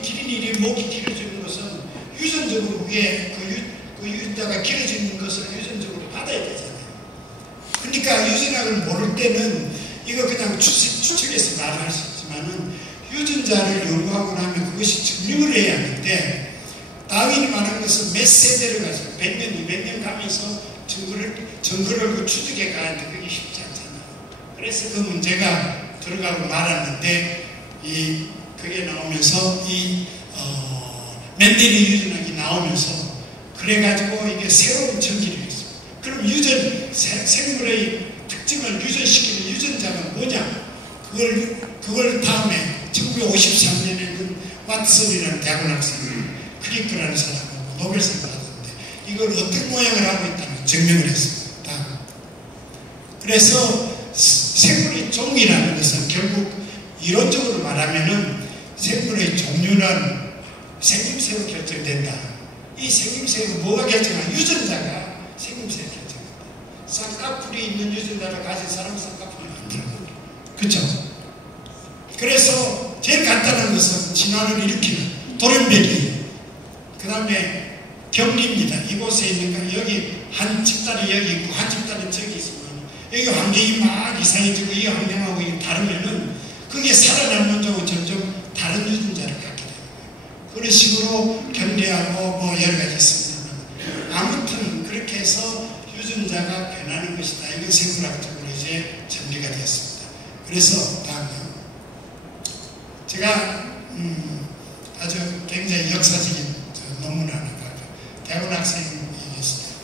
기린이 목이 길어지는 것은 유전적으로 위에 그 유자가 길어지는 것을 유전적으로 받아야 되잖아요. 그러니까 유전학을 모를 때는 이거 그냥 추측해서 말할 수 있지만은 유전자를 연구하고 나면 그것이 증명을 해야 하는데 다윈이 말한 것은 몇 세대를 가서 100년, 200년 가면서 증거를 추적해 가는데 그게 쉽지 않잖아요. 그래서 그 문제가 들어가고 말았는데 그게 나오면서 멘델의 유전학이 나오면서 그래가지고 이게 새로운 전기를 했어요. 그럼 생물의 특징을 유전시키는 유전자가 뭐냐? 그걸 다음에 1953년에는 왓슨이라는 대학원 학생이 크리크라는 사람하고 노벨상을 받았는데 이걸 어떤 모양을 하고 있다는 증명을 했습니다. 그래서 생물의 종이라는 것은 결국 이론적으로 말하면은 생물의 종류는 생김새로 결정된다. 이 생김새가 뭐가 결정하냐? 유전자가 생김새를 결정합니다. 쌍꺼풀이 있는 유전자를 가진 사람은 쌍꺼풀이 안 들어갑니다. 그렇죠? 그래서 제일 간단한 것은 진화를 일으키는 돌연변이, 그 다음에 격리입니다. 이곳에 있는 거 여기 한 집단이 여기 있고 한 집단은 저기 있으면 여기 환경이 막 이상해지고 이 환경하고 다르면은 그게 살아남는 쪽은 점점 다른 유전자를 갖게 됩니다. 그런 식으로 격리하고 뭐 여러 가지 있습니다. 아무튼 그렇게 해서 유전자가 변하는 것이다. 이건 생물학적으로 이제 정리가 되었습니다. 그래서 다음요. 제가 아주 굉장히 역사적인 논문 하나 가지고 대학원 학생이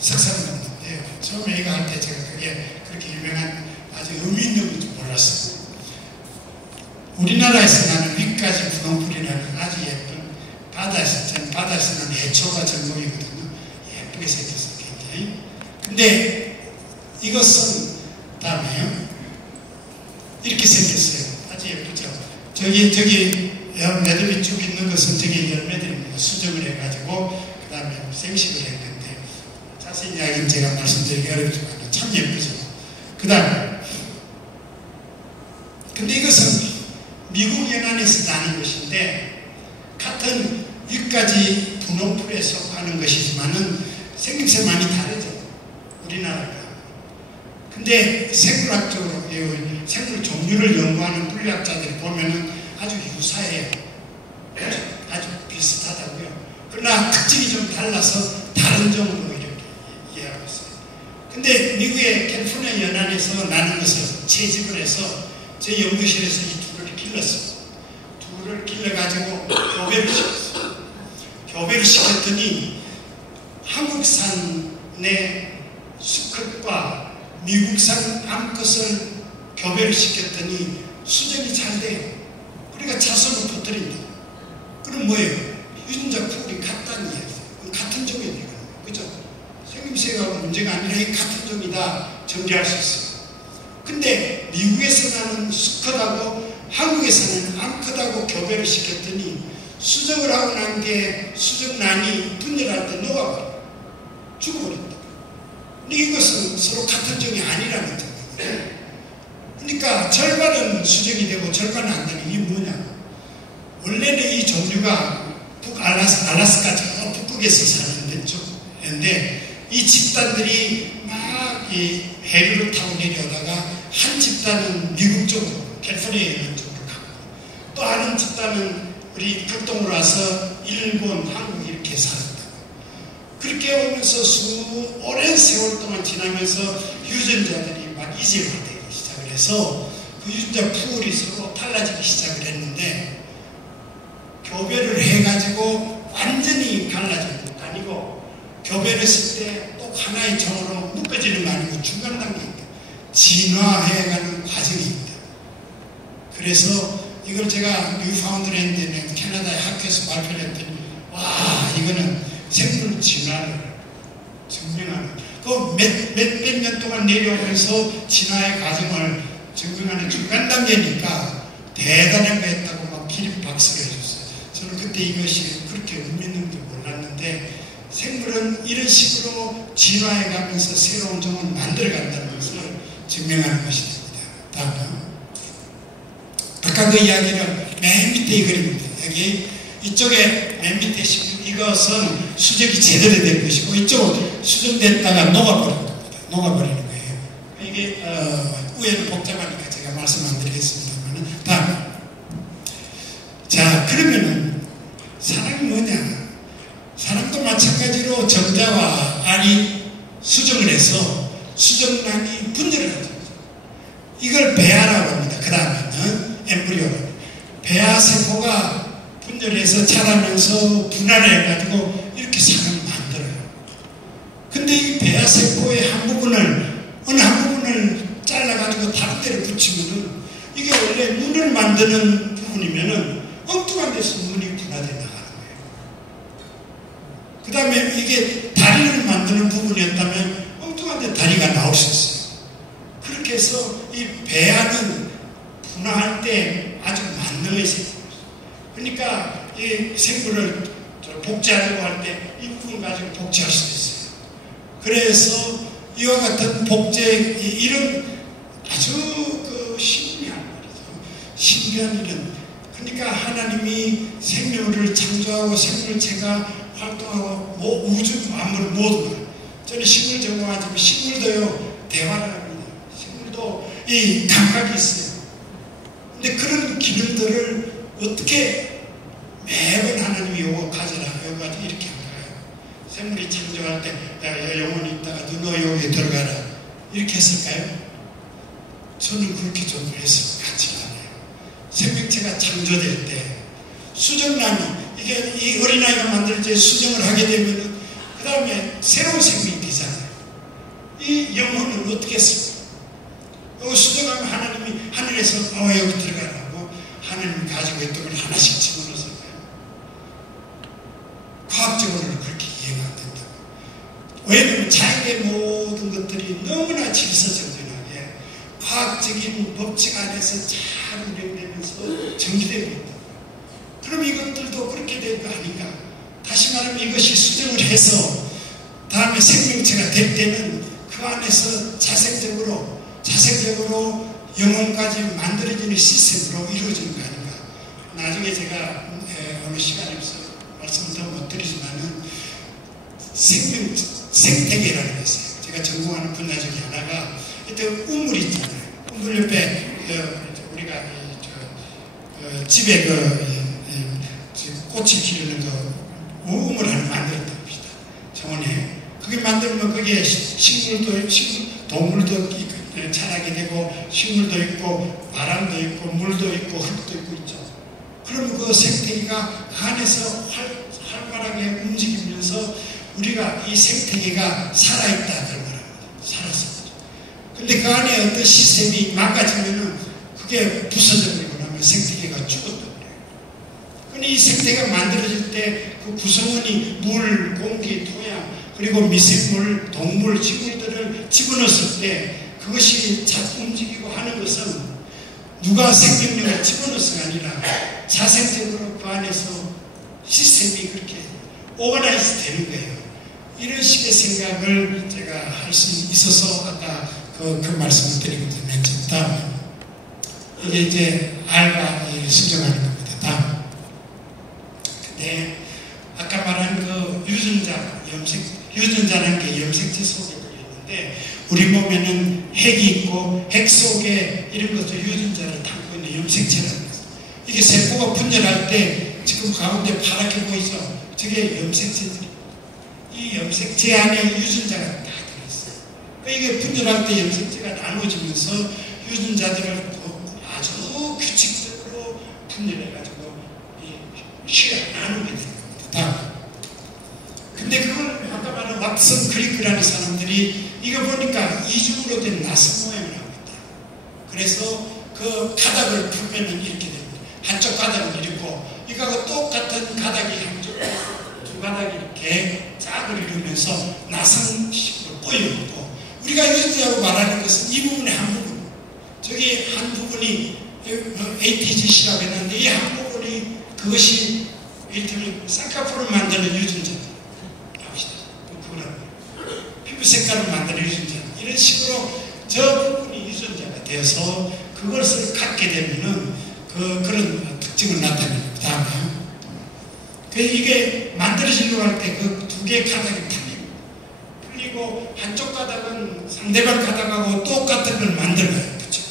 석사를 했는데요. 처음에 이거 할 때 제가 그게 그렇게 유명한 아주 의미 있는 건지 몰랐어요. 우리나라에서 나는 위까지 분홍풀이라는 아주 예쁜 바다에서 나는 해초가 전공이거든요. 예쁘게 생겼어요. 굉장히. 근데 이것은 다음에요. 이렇게 생겼어요. 아주 예쁘죠. 저기 매듭이 쭉 있는 것은 저기 열매들입니다. 수정을 해가지고 그 다음에 생식을 했는데 자세히 이야기는 제가 말씀드리기 어렵지만 참 예쁘죠. 그 다음에 근데 이것은 미국 연안에서 나는 것인데 같은 위까지 분홍풀에 속하는 것이지만은 생김새 많이 다르죠. 우리나라가. 근데 생물학적으로 생물 종류를 연구하는 물리학자들이 보면은 아주 유사해요. 아주 비슷하다고요. 그러나 특징이 좀 달라서 다른 종으로 이렇게 이해하고 있어요. 근데 미국의 캘리포니아 연안에서 나는 것을 채집을 해서 제 연구실에서 이 둘을 길렀어요. 둘을 길러가지고 교배를 시켰어요. 교배를 시켰더니 한국산의 수컷과 미국산 암컷을 교배를 시켰더니 수정이 잘 돼요. 그러니까 자손을 퍼뜨린다. 그럼 뭐예요? 유전자 풀이 같다는 이야기예요. 같은 종이에요. 그죠? 생김새가 문제가 아니라 이 같은 종이다 정리할 수 있어요. 근데 미국에서 나는 수컷하고 한국에서는 암컷하고 교배를 시켰더니 수정을 하고 난 게 수정란이 분열할 때 녹아버려. 죽어버린다. 근데 이것은 서로 같은 종이 아니라는 거예요. 그러니까 절반은 수정이 되고 절반은 안 되는 이게 뭐냐? 원래는 이 종류가 북알라스카 저 북극에서 사는데 이 집단들이 막 이 해류를 타고 내려오다가 한 집단은 미국 쪽으로 캘리포니아 있는 쪽으로 가고 또 다른 집단은 우리 극동으로 와서 일본, 한국 이렇게 살았다고. 그렇게 오면서 오랜 세월 동안 지나면서 유전자들이 막 이제화되기 시작을 해서 그 유전자 풀이 서로 달라지기 시작을 했는데 교배를 해가지고 완전히 갈라지는 것도 아니고 교배를 했을 때 또 하나의 종으로 묶어지는 거 아니고 중간 단계입니다. 진화해가는 과정입니다. 그래서 이걸 제가 뉴파운드랜드는 캐나다의 학교에서 발표를 했더니 와 이거는 생물 진화를 증명하는 몇 년 동안 내려오면서 진화의 과정을 증명하는 중간 단계니까 대단한 거 했다고 막 기립박수를 해줬어요. 저는 그때 이것이 그렇게 의미 있는 줄 몰랐는데 생물은 이런 식으로 진화해가면서 새로운 종을 만들어간다는 것을 증명하는 것이 됩니다. 다음 아까 그 이야기는 맨 밑에 이 그림입니다. 여기 이쪽에 맨 밑에 이것은 수정이 제대로 된 것이고 이쪽은 수정됐다가 녹아버리는 겁니다. 녹아버리는 거예요. 이게 우회는 복잡하니까 제가 말씀 안 드리겠습니다만 다음 자 그러면은 사랑이 뭐냐? 사랑도 마찬가지로 정자와 알이 수정을 해서 수정란이 분열을 하죠. 이걸 배아라고 합니다. 그 다음에는 엠브리오. 배아세포가 분열해서 자라면서 분할해가지고 이렇게 사람을 만들어요. 근데 이 배아세포의 한 부분을, 어느 한 부분을 잘라가지고 다른 데를 붙이면은 이게 원래 문을 만드는 부분이면은 엉뚱한 데서 문이 분할해 나가는 거예요. 그 다음에 이게 다리를 만드는 부분이었다면 엉뚱한 데 다리가 나올 수 있어요. 그렇게 해서 이 배아는 분화할 때 아주 만능의 생물이에요. 그러니까 이 생물을 복제하려고 할 때 이 부분 가지고 복제할 수도 있어요. 그래서 이와 같은 복제, 이런 아주 그 신비한 말이죠. 신비한 일은, 그러니까 하나님이 생명을 창조하고 생물체가 활동하고 우주 만물 모두가, 저는 식물 전공하지만 식물도요 대화를 합니다. 식물도 이 감각이 있어요. 근데 그런 기능들을 어떻게 매번 하나님이 요거 가져라, 요거 가지고 이렇게 한가요? 생물이 창조할 때 영혼이 있다가 너 여기에 들어가라 이렇게 했을까요? 저는 그렇게 좀 했을 것 같지 않아요. 생명체가 창조될 때 수정란이, 이게 이 어린아이가 만들 때 수정을 하게 되면은 그 다음에 새로운 생명이 되잖아요. 이 영혼은 어떻게 했을까? 수정하면 하나님이 하늘에서 여기 들어가라고 하나님이 가지고 있던 걸 하나씩 집어넣었을까요? 과학적으로는 그렇게 이해가 안 된다고. 왜냐하면 자연의 모든 것들이 너무나 질서정연하게 과학적인 법칙 안에서 잘 운영되면서 정지되고 있다. 그럼 이것들도 그렇게 된 거 아닌가? 다시 말하면 이것이 수정을 해서 다음에 생명체가 될 때는 그 안에서 자생적으로 영혼까지 만들어지는 시스템으로 이루어지는 거 아닌가? 나중에 제가 어느 시간에서 말씀을 더 못 드리지만은 생태계라는 게 있어요. 제가 전공하는 분야 중에 하나가 일단 우물 있잖아요. 우물 옆에 우리가 집에 꽃을 기르는 우물 하나 만들었다 봅시다. 정원에. 그게 만들면 거기에 동물도 자라게 되고 식물도 있고 바람도 있고 물도 있고 흙도 있고 있죠. 그러면 그 생태계가 안에서 활발하게 움직이면서 우리가 이 생태계가 살아있다 그런 말합니다. 살았습니다. 근데 그 안에 어떤 시스템이 망가지면은 그게 부서져버리고 나면 생태계가 죽었단 말이에요. 근데 이 생태계가 만들어질 때 그 구성원이 물, 공기, 토양, 그리고 미생물, 동물, 식물들을 집어넣었을 때 그것이 자꾸 움직이고 하는 것은 누가 생명력을 집어넣어서가 아니라 자생적으로 그 안에서 시스템이 그렇게 오가나이즈 되는 거예요. 이런 식의 생각을 제가 할 수 있어서 아까 그 말씀을 드리거든요. 맨 처음 다음에 이게 이제 알과 수정하는 겁니다. 다음. 근데 아까 말한 그 유전자 유전자라는 게 염색체 속에 들어있는데 우리 몸에는 핵이 있고 핵 속에 이런 것들 유전자를 담고 있는 염색체라는 거예요. 이게 세포가 분열할 때 지금 가운데 파랗게 보이죠? 저게 염색체들이. 이 염색체 안에 유전자가 다 들어있어요. 이게 분열할 때 염색체가 나눠지면서 유전자들을 아주 규칙적으로 분열해가지고 나누게 되는 겁니다. 근데 그걸 아까 말한 왓슨 크리크라는 사람들이 이거 보니까 이중으로 된 나선 모양을 합니다. 그래서 그 가닥을 풀면은 이렇게 됩니다. 한쪽 가닥은 이렇고 이거하고 똑같은 가닥이 한쪽 두 가닥이 이렇게 짝을 이루면서 나선식으로 꼬여있고 우리가 유전자라고 말하는 것은 이 부분의 한 부분 저기 한 부분이 ATGC라고 했는데 이 한 부분이 그것이 이를테면 쌍꺼풀을 만드는 유전자 피부 색깔을 만드는 유전자 이런 식으로 저 부분이 유전자가 되어서 그것을 갖게 되면은 그런 특징을 나타냅니다. 다음에 이게 만들어지려고 할 때 그 두 개의 가닥이 풀리고 한쪽 가닥은 상대방 가닥하고 똑같은 걸 만들어요. 그렇죠?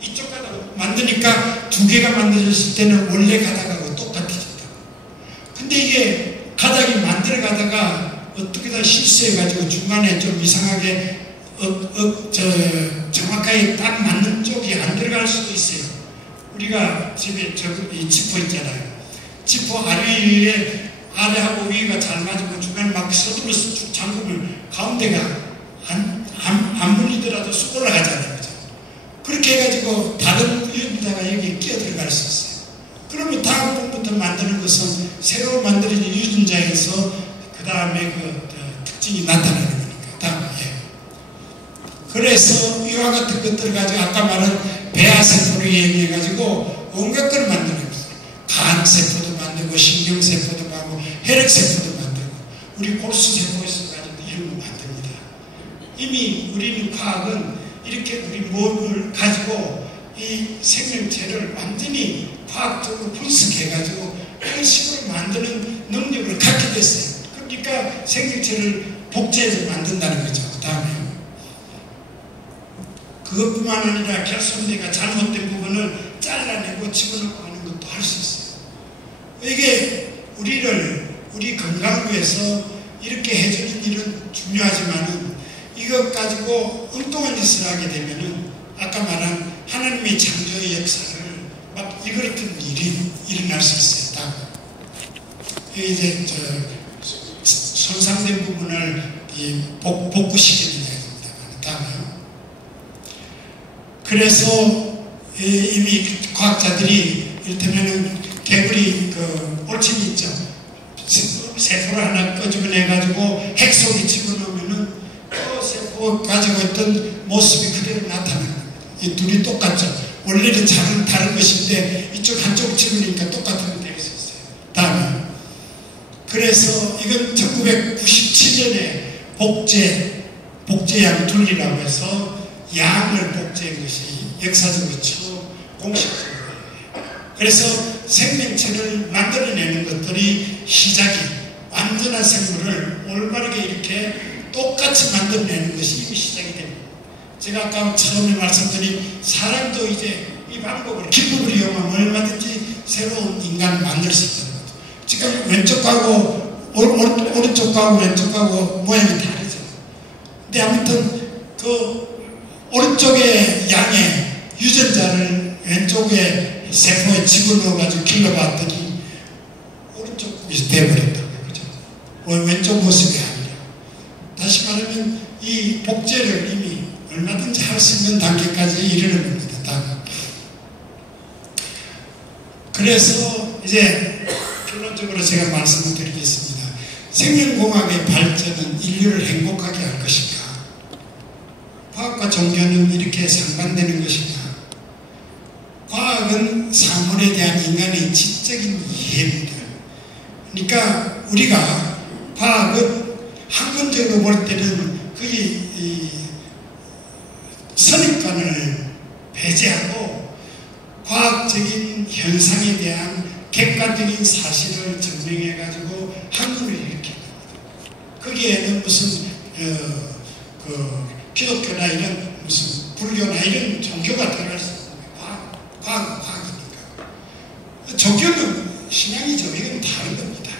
이쪽 가닥을 만드니까 두 개가 만들어졌을 때는 원래 가닥하고 똑같아졌다. 근데 이게 가닥이 만들어가다가 어떻게다 실수해가지고 중간에 좀 이상하게 정확하게 딱 맞는 쪽이 안 들어갈 수도 있어요. 우리가 집에 이 지퍼 있잖아요. 지퍼 아래하고 위가 잘 맞으면 중간에 막 서둘러서 쭉 잠그면 가운데가 안 물리더라도 쑥 올라가잖아요. 그죠? 그렇게 해가지고 다른 유전자가 여기에 끼어 들어갈 수 있어요. 그러면 다음 번부터 만드는 것은 새로 만들어진 유전자에서 그 다음에 특징이 나타나는 거니까. 다음에. 그래서 이와 같은 것들을 가지고 아까 말한 배아세포를 이용해가지고 온갖 걸 만드는 거예요. 간세포도 만들고 신경세포도 만들고 혈액세포도 만들고 우리 골수세포에서 가지고 이런 거 만듭니다. 이미 우리는 과학은 이렇게 우리 몸을 가지고 이 생명체를 완전히 과학적으로 분석해가지고 그런 식으로 만드는 능력을 갖게 됐어요. 그러니까 생명체를 복제해서 만든다는 거죠. 그 다음에 그것뿐만 아니라 결손대가 잘못된 부분을 잘라내고 집어넣고 하는 것도 할 수 있어요. 이게 우리 건강을 위해서 이렇게 해주는 일은 중요하지만은 이것 가지고 엉뚱한 짓을 하게 되면은 아까 말한 하나님의 창조의 역사를 막 일그러뜨는 일이 일어날 수 있어요. 이제 손상된 부분을 복구시켜줘야 됩니다. 다음에 그래서 이미 과학자들이 이를테면 개구리 올챙이 있죠. 세포를 하나 끄집어내가지고 핵 속에 집어넣으면은 그 세포 가지고 있던 모습이 그대로 나타나는 겁니다. 이 둘이 똑같죠. 원래는 다른 것인데 이쪽 한쪽 집으니까 똑같은 게 될 수 있어요. 다음에 그래서 이건 1997년에 복제양 둘리라고 해서 양을 복제한 것이 역사적으로 처음 공식적으로 해요. 그래서 생명체를 만들어내는 것들이 시작이 완전한 생물을 올바르게 이렇게 똑같이 만들어내는 것이 이미 시작이 됩니다. 제가 아까 처음에 말씀드린 사람도 이제 이 방법을 기법을 이용하면 얼마든지 새로운 인간을 만들 수 있다는 거죠. 지금 왼쪽하고 오른쪽하고 왼쪽하고 모양이 다르죠. 근데 아무튼 오른쪽의 양의 유전자를 왼쪽에 세포에 집어넣어가지고 길러봤더니 오른쪽 모습이 되어버렸다고요. 그죠? 왼쪽 모습이 아니라. 다시 말하면 이 복제를 이미 얼마든지 할 수 있는 단계까지 이르는 겁니다. 그래서 이제 결론적으로 제가 말씀을 드리겠습니다. 생명공학의 발전은 인류를 행복하게 할 것인가? 과학과 종교는 이렇게 상반되는 것인가? 과학은 사물에 대한 인간의 지적인 이해입니다. 그러니까 우리가 과학은 학문적으로 볼 때는 거의 선입관을 배제하고 과학적인 현상에 대한 객관적인 사실을 증명해가지고 학문을 일으킵니다. 그 거기에는 무슨 기독교나 이런 무슨 불교나 이런 종교가 들어갈 수 없어요. 과학이니까. 종교는 신앙이죠. 이건 다른 겁니다.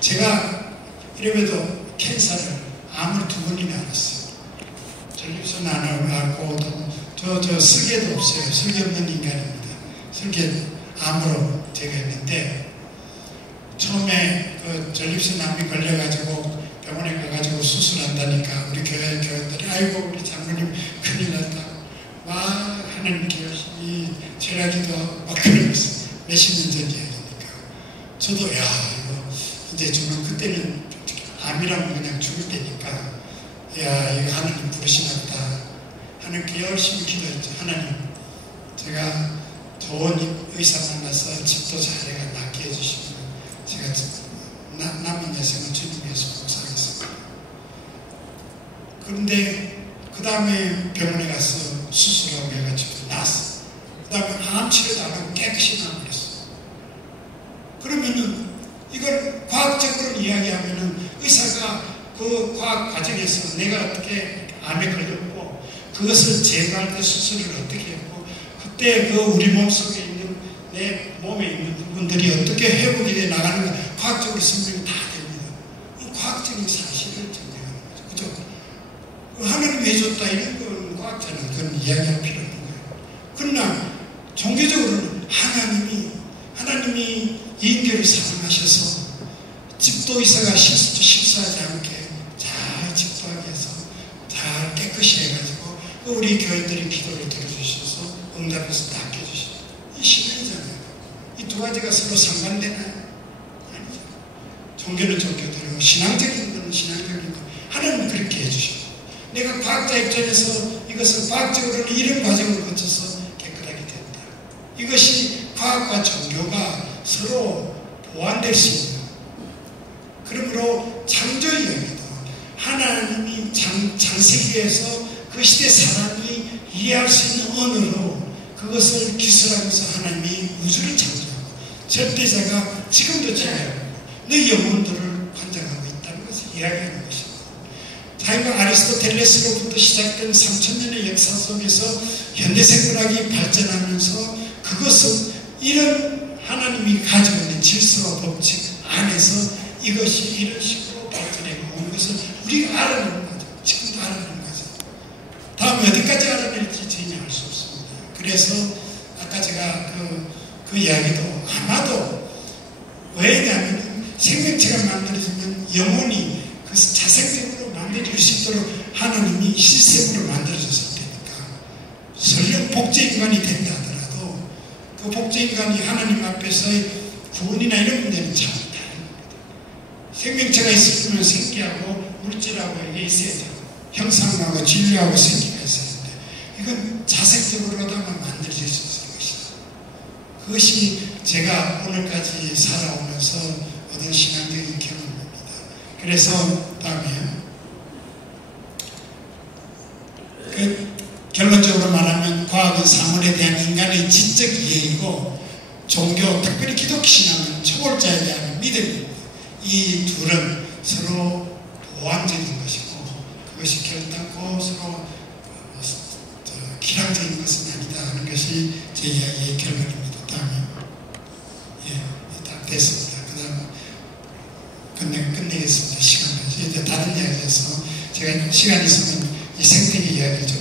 제가 이래봬도 캔서를 암을 2번이나 앓았어요. 전립선 암을 앓고 저 슬개도 없어요. 슬개 없는 인간입니다. 슬개 암으로 제가 했는데 처음에 그 전립선 암이 걸려가지고 병원에 가가지고 수술한다니까 우리 교회들이 아이고 우리 장로님 큰일 났다. 막 하나님께 열심히 제라기도 막 그러면서 몇십 년 전 이야기니까 저도 야 이거 이제 저는 그때는 암이라면 그냥 죽을 때니까 야 이거 하나님 부르시나 보다. 하나님께 열심히 기도했죠. 하나님 제가 좋은 의사 만나서 집도 자네가 낫게 해주시면 제가 남은 여생은 주님 위해서 봉사하겠습니다. 그런데 그 다음에 병원에 가서 수술하고 해가지고 나았어. 그 다음에 암 치료도 안 하고 깨끗이 나아버렸어. 그러면은 이걸 과학적으로 이야기하면은 의사가 그 과학 과정에서 내가 어떻게 암에 걸렸고 그것을 제거할 때 수술을 어떻게 했고 그때 그 우리 몸속에 있는 내 몸에 있는 부분들이 어떻게 회복이 돼 나가는가 과학적으로 설명이 다 됩니다. 과학적인 사실을 증명하는 거죠. 그죠? 하나님이 해줬다 이런 건 과학자는 그런 이야기할 필요 없는 거예요. 그러나 종교적으로는 하나님이 인교를 사랑하셔서 집도 의사가 실수하지 않게 잘 집도하게 해서 잘 깨끗이 해가지고 우리 교인들이 기도를 들어주셔서 응답해서 닦여주시죠. 이 신앙이잖아요. 이 두 가지가 서로 상반되나요? 아니죠. 종교는 종교대로 신앙적인 건 신앙적인 거 하나님은 그렇게 해주시고 내가 과학자 입장에서 이것을 과학적으로는 이런 과정을 거쳐서 깨끗하게 된다. 이것이 과학과 종교가 서로 보완될 수 있는 그러므로 창조 이야기도 하나님이 창세기에서 그 시대 사람이 이해할 수 있는 언어로 그것을 기술하면서 하나님이 우주를 창조하고 절대자가 지금도 지혜하고 너 영혼들을 관장하고 있다는 것을 이야기하는 것입니다. 자기가 아리스토텔레스로부터 시작된 3000년의 역사 속에서 현대생물학이 발전하면서 그것은 이런 하나님이 가지고 있는 질서와 법칙 안에서 이것이 이런 식으로 발전해 온 것을 우리가 알아내는 거죠. 지금도 알아내는 거죠. 다음에 어디까지 알아낼지 전혀 알 수 없습니다. 그래서 아까 제가 그 이야기도 아마도 왜냐하면 생명체가 만들어지면 영혼이 그 자생적으로 만들어질 수 있도록 하나님이 시스템으로 만들어졌을 테니까 설령 복제인간이 된다 하더라도 그 복제인간이 하나님 앞에서의 구원이나 이런 문제는 참 다른 겁니다. 생명체가 있으면 생기하고 물질하고 이게 있어야죠. 형상하고 진리하고 생기가 있어야 하는데 이건 자생적으로다만 만들어질 수 있는 것이다. 그것이 제가 오늘까지 살아오면서 얻은 신앙적인 경험입니다. 그래서 다음에 결론적으로 말하면 과학은 사물에 대한 인간의 지적 이해이고 종교, 특별히 기독교 신앙은 초월자에 대한 믿음입니다. 이 둘은 서로 보완적인 것이고 그것이 결단코 서로 기량적인 것은 아니다 하는 것이 제 이야기의 결론입니다. 다음에 다 됐습니다. 그 다음 끝내겠습니다. 시간이 이제 다른 이야기에서 제가 시간이 있으면 이 생태계 이야기를 좀